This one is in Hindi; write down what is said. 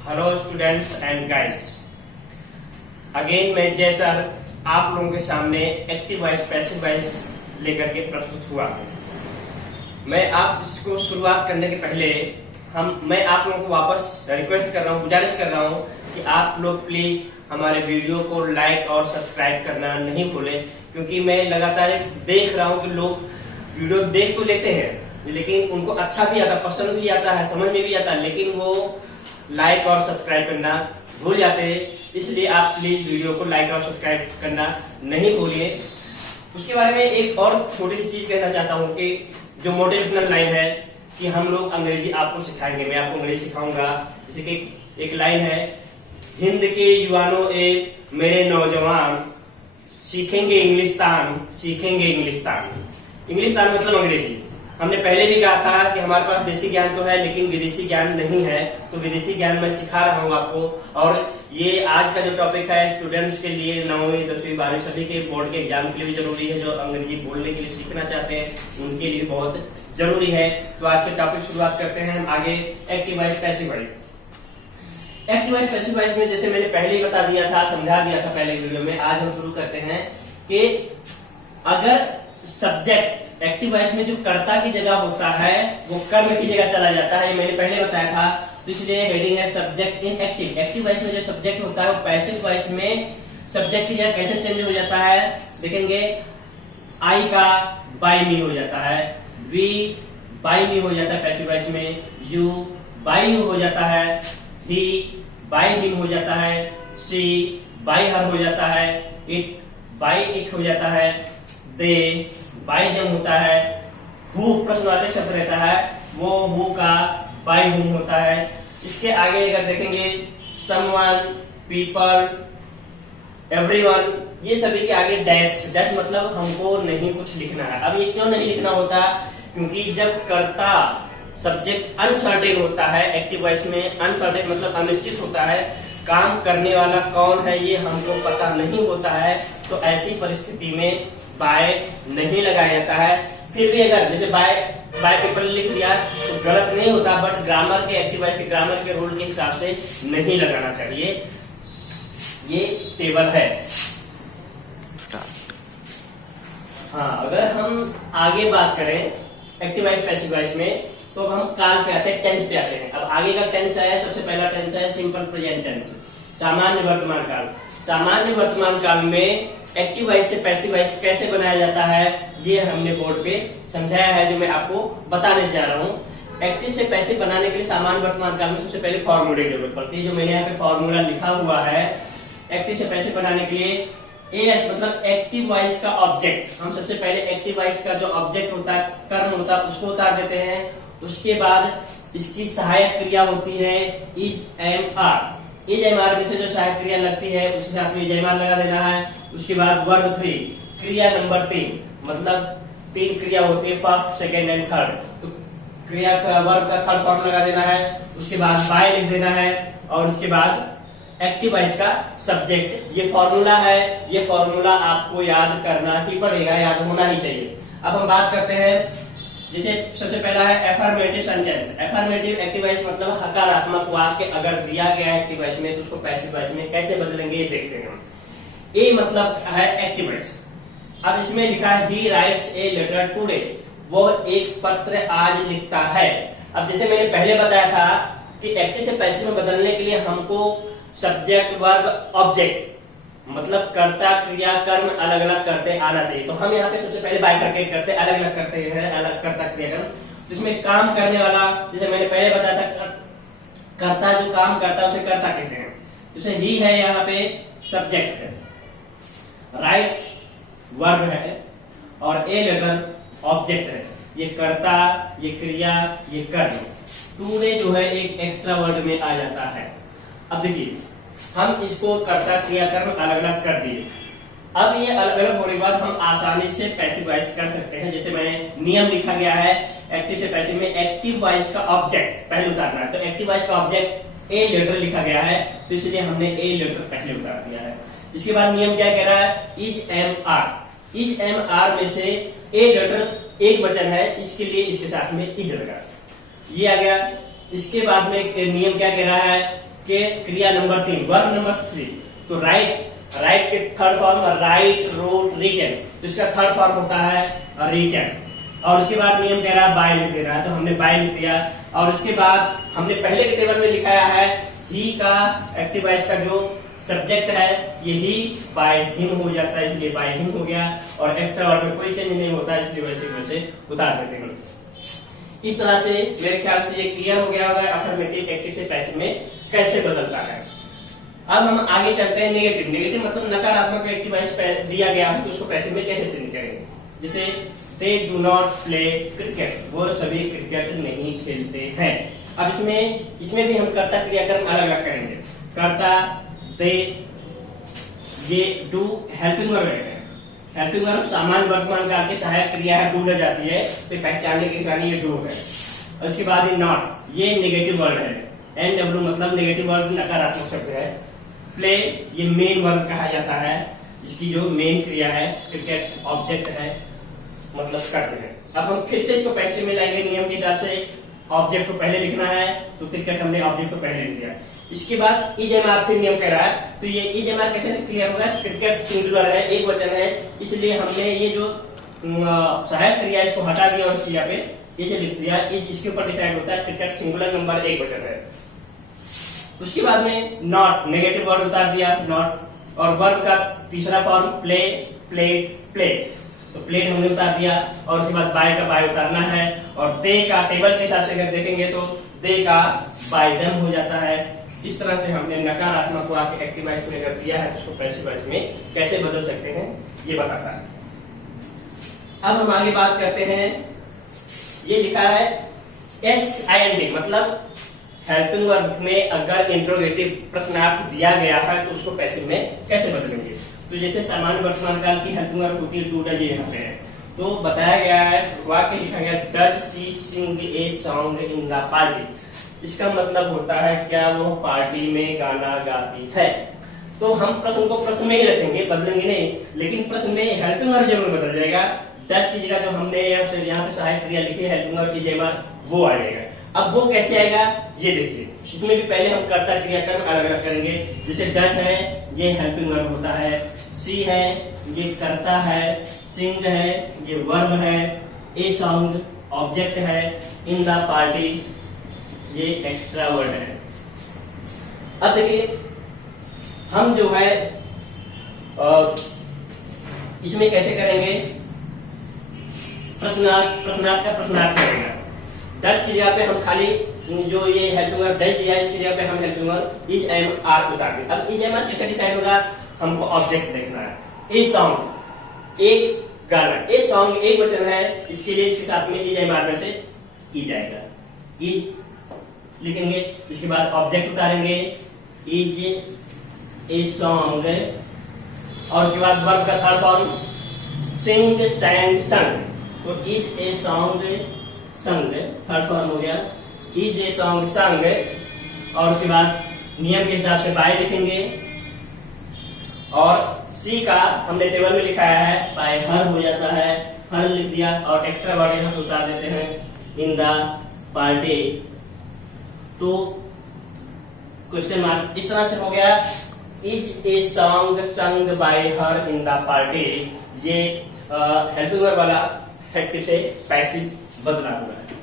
Hello students and guys, again मैं जय सर आप लोगों के सामने एक्टिव वॉइस पैसिव वॉइस लेकर के प्रस्तुत हुआ। मैं आप इसको शुरुआत करने के पहले मैं आप लोगों को वापस रिक्वेस्ट कर रहा हूँ, गुजारिश कर रहा हूँ कि आप लोग प्लीज हमारे वीडियो को लाइक और सब्सक्राइब करना नहीं भूलें, क्योंकि मैं लगातार देख रहा हूँ कि लोग वीडियो देख तो लेते हैं लेकिन उनको अच्छा भी आता, पसंद भी आता है, समझ में भी आता है, लेकिन वो लाइक और सब्सक्राइब करना भूल जाते हैं। इसलिए आप प्लीज वीडियो को लाइक और सब्सक्राइब करना नहीं भूलिए। उसके बारे में एक और छोटी सी चीज कहना चाहता हूँ कि जो मोटिवेशनल लाइन है कि हम लोग अंग्रेजी आपको सिखाएंगे, मैं आपको अंग्रेजी सिखाऊंगा। जैसे कि एक लाइन है, हिंद के युवानों ए मेरे नौजवान सीखेंगे इंग्लिस्तान, सीखेंगे इंग्लिस्तान। इंग्लिस्तान मतलब अंग्रेजी। हमने पहले भी कहा था कि हमारे पास देसी ज्ञान तो है लेकिन विदेशी ज्ञान नहीं है, तो विदेशी ज्ञान मैं सिखा रहा हूँ आपको। और ये आज का जो टॉपिक है स्टूडेंट्स के लिए 9वीं 10वीं 12वीं सभी के बोर्ड के एग्जाम के लिए भी जरूरी है, जो अंग्रेजी बोलने के लिए सीखना चाहते हैं उनके लिए बहुत जरूरी है। तो आज के टॉपिक शुरुआत करते हैं हम आगे। Active voice passive voice. Active voice passive voice में जैसे मैंने पहले ही बता दिया था, समझा दिया था पहले वीडियो में, आज हम शुरू करते हैं कि अगर सब्जेक्ट एक्टिव वॉइस में जो कर्ता की जगह होता है वो कर्म की जगह चला जाता है, ये मैंने पहले बताया था। तो इसलिए हेडिंग है subject in active. Active voice में जो सब्जेक्ट होता है वो पैसिव वॉइस में सब्जेक्ट की जगह कैसे चेंज हो जाता है देखेंगे। आई का बाई मी हो जाता है, वी बाई मी हो जाता है पैसिव वॉइस में, यू बाई यू हो जाता है, ही बाई हिम हो जाता है, सी बाई हर हो जाता है, इट बाई इट हो जाता है, दे बाई देम होता है, हु प्रश्नवाचक शब्द रहता है वो हु का बाई हुम होता है। इसके आगे अगर देखेंगे समवन, पीपल, एवरीवन, ये सभी के आगे डैश। डैश मतलब हमको नहीं कुछ लिखना है। अब ये क्यों नहीं लिखना होता? क्योंकि जब कर्ता सब्जेक्ट अनसर्टेन होता है, एक्टिव वॉइस में अनसर्टेन मतलब अनिश्चित होता है, काम करने वाला कौन है ये हमको पता नहीं होता है, तो ऐसी परिस्थिति में बाय नहीं लगाया जाता है। फिर भी अगर जैसे बाय पीपल लिख दिया तो गलत नहीं होता, बट ग्रामर के एक्टिव वॉइस के ग्रामर के रूल के हिसाब से नहीं लगाना चाहिए। ये टेबल है। हाँ, अगर हम आगे बात करें एक्टिव वॉइस पैसिव वॉइस में तो हम काल पे आते हैं, टेंस पे आते हैं। अब आगे का टेंस है, सबसे पहला टेंस है सिंपल प्रेजेंट टेंस, सामान्य वर्तमान काल। सामान्य वर्तमान काल में एक्टिव वॉइस से पैसिव वॉइस कैसे बनाया जाता है ये हमने बोर्ड पे समझाया है, जो मैं आपको बताने जा रहा हूँ। एक्टिव से पैसिव बनाने के लिए सामान्य वर्तमान काल में सबसे पहले फॉर्मूले की जरूरत पड़ती है, जो मैंने यहाँ पे फॉर्मूला लिखा हुआ है। एक्टिव से पैसिव बनाने के लिए एएस मतलब एक्टिव वॉइस का ऑब्जेक्ट, हम सबसे पहले एक्टिव वॉइस का जो ऑब्जेक्ट होता है, कर्म होता है, उसको उतार देते हैं। उसके बाद इसकी सहायक क्रिया होती है is am are. Is am are में से जो सहायक क्रिया लगती है उसके साथ में इज एम आर लगा देना है। उसके बाद वर्ब 3, क्रिया नंबर 3, मतलब 3 क्रिया होती है, फर्स्ट सेकेंड एंड थर्ड, तो क्रिया का वर्ब का थर्ड फॉर्म लगा देना है। उसके बाद बाय लिख देना है और उसके बाद एक्टिव वॉइस का सब्जेक्ट। ये फॉर्मूला है, ये फॉर्मूला आपको याद करना ही पड़ेगा, याद होना ही चाहिए। अब हम बात करते हैं, जैसे सबसे पहला है affirmative sentence. Affirmative active voice मतलब हकारात्मक वाक्य अगर दिया गया है एक्टिव वॉइस में तो उसको पैसिव वॉइस में कैसे बदलेंगे ये देखते हैं हम। ए मतलब है एक्टिव वॉइस। अब इसमें लिखा है he writes a letter today, वो एक पत्र आज लिखता है। अब जैसे मैंने पहले बताया था कि एक्टिव से पैसिव में बदलने के लिए हमको सब्जेक्ट वर्ब ऑब्जेक्ट मतलब कर्ता क्रिया कर्म अलग अलग करते आना चाहिए। तो हम यहाँ पे सबसे पहले बाइफरकेट करते, अलग अलग करते हैं, अलग कर्ता क्रिया कर्म, जिसमें काम करने वाला, जैसे मैंने पहले बताया था कर्ता जो काम करता है उसे कर्ता कहते हैं। जैसे ही है यहाँ पे सब्जेक्ट है, राइट्स वर्ब है और ए लेटर ऑब्जेक्ट है। ये कर्ता, ये क्रिया, ये कर्म, टुडे जो है एक एक्स्ट्रा वर्ड में आ जाता है। अब देखिए हम इसको कर्ता क्रिया कर्म अलग अलग कर दिए। अब ये अलग अलग होने के बाद हम आसानी से पैसिव वॉइस कर सकते हैं। जैसे मैंने नियम लिखा गया है एक्टिव से पैसिव में, एक्टिव वॉइस का ऑब्जेक्ट पहले उतारना है, तो एक्टिव वॉइस का ऑब्जेक्ट ए लेटर लिखा गया है तो इसलिए हमने ए लेटर पहले उतार दिया है। इसके बाद नियम क्या कह रहा है, is am are. Is am are में से ए लेटर एक वचन है, इसके लिए इसके साथ में इज लगा, ये आ गया। इसके बाद में नियम क्या कह रहा है के क्रिया नंबर 3, वर्ब नंबर 3, तो राइट के third form write, wrote, written, तो इसका थर्ड फॉर्म होता है रिटन। और उसके बाद नियम कह रहा है बाय लिख दे रहा है, तो हमने बाय लिख दिया। और उसके बाद हमने पहले के टेबल में लिखाया है ही का एक्टिव वॉइस का जो सब्जेक्ट है ये ही बाय हिम हो जाता है, ये बाय हिम हो गया, और एक्स्ट्रा वर्ड में कोई चेंज नहीं होता, इसलिए वैसे उतार देते हैं। इस तरह से मेरे ख्याल से ये क्लियर हो गया होगा अफर्मेटिव एक्टिव से पैसिव में कैसे बदलता है। अब हम आगे चलते हैं नेगेटिव। नेगेटिव मतलब नकारात्मक एक्टिव वॉइस दिया गया है तो उसको पैसिव में कैसे चेंज करेंगे। जैसे they do not play cricket, वो सभी क्रिकेट नहीं खेलते हैं। अब इसमें भी हम कर्ता क्रियाक्रम अलग अलग करेंगे। कर्ता दे, ये डू हेल्पिंग वर्ब है। हेल्पिंग वर्ब सामान्य वर्तमान काल की सहायक क्रिया है, डू लग जाती है तो पहचानने की कहानी ये डू है। और उसके बाद ये नॉट, ये नेगेटिव वर्ड है। NW मतलब नेगेटिव वर्ड नकारात्मक शब्द है। प्ले ये मेन वर्ब कहा जाता है, इसकी जो मेन क्रिया है क्रिकेट ऑब्जेक्ट है, मतलब कर्म है। अब हम फिर से इसको पैसिव में लाएंगे नियम के हिसाब से। ऑब्जेक्ट को पहले लिखना है तो क्रिकेट हमने ऑब्जेक्ट को पहले लिख दिया। इसके बाद इजएमआर फिर नियम कह रहा है, तो ये इजएमआर कैसे क्लियर होगा। क्रिकेट सिंगुलर है, एक वचन है, इसलिए हमने ये जो सहायक क्रिया इसको हटा दिया और यहाँ पे ये लिख दिया। इसके ऊपर डिसाइड होता है क्रिकेट सिंगुलर नंबर एक वचन है। उसके बाद में नॉट नेगेटिव वर्ड उतार दिया नॉट, और वर्ब का तीसरा फॉर्म प्ले, प्लेट, प्लेट, तो प्लेट हमने उतार दिया। और उसके बाद बाय का बाय उतारना है। और दे का टेबल के हिसाब से अगर देखेंगे तो दे का बाय देम हो जाता है। इस तरह से हमने नकारात्मक वाक्य एक्टिव वॉइस में अगर दिया है तो उसको पैसिव वॉइस में कैसे बदल सकते हैं ये बताता है। अब हम आगे बात करते हैं, ये लिखा है HIND मतलब हेल्पिंग वर्ब में अगर इंट्रोगेटिव प्रश्नार्थ दिया गया है तो उसको पैसिव में कैसे बदलेंगे। तो जैसे सामान्य वर्तमान काल की हेल्पिंग वर्ब होती है डू डज, यहाँ पे है तो बताया गया है, वाक्य लिखा गया does she Singh a song in the party. इसका मतलब होता है क्या वो पार्टी में गाना गाती है। तो हम प्रश्न को प्रश्न में ही रखेंगे, बदलेंगे नहीं, लेकिन प्रश्न में हेल्पिंग वर्ब जरूर बदल जाएगा। डज की जगह जो हमने यहाँ पे सहायक क्रिया लिखी है हेल्पिंग वर्ब इजएमआर वो आ जाएगा। अब वो कैसे आएगा ये देखिए। इसमें भी पहले हम कर्ता क्रियाक्रम अलग अलग करेंगे। जैसे डज है ये हेल्पिंग वर्ब होता है, सी है ये कर्ता है, सिंग है ये वर्ब है, ए सॉन्ग ऑब्जेक्ट है, इन द पार्टी ये एक्स्ट्रा वर्ड है। अब देखिए हम जो है इसमें कैसे करेंगे, प्रश्नार्थ का प्रश्नार्थ करेगा। डज की जगह पे हम खाली जो ये हेल्पिंग वर्ब डज दिया इसकी जगह पे हम helping verb is am are उतार दें। अब इज एम आर कैसे डिसाइड होगा, हमको ऑब्जेक्ट देखना है। ए सॉन्ग एक गाना, ए सॉन्ग एक वचन है, इसके लिए इसके साथ में इज एम आर में से ई जाएगा, इज लिखेंगे। इसके बाद ऑब्जेक्ट उतारेंगे इज ए सॉन्ग, और उसके बाद वर्ब का थर्ड फॉर्म सिंग, सैंग, संग, तो इज ए सॉन्ग संग थर्ड फॉर्म हो गया, इज ए सॉन्ग संग। और उसके बाद नियम के हिसाब से बाय लिखेंगे, और सी का हमने टेबल में लिखाया है बाय हर हो जाता है, हर लिख दिया, और एक्स्ट्रा वर्ड हम उतार देते हैं इन द पार्टी, तो क्वेश्चन मार्क। इस तरह से हो गया is a song sung by her in the party. ये हेल्पिंग वर्ब वाला एक्टिव से पैसिव बदला हुआ है।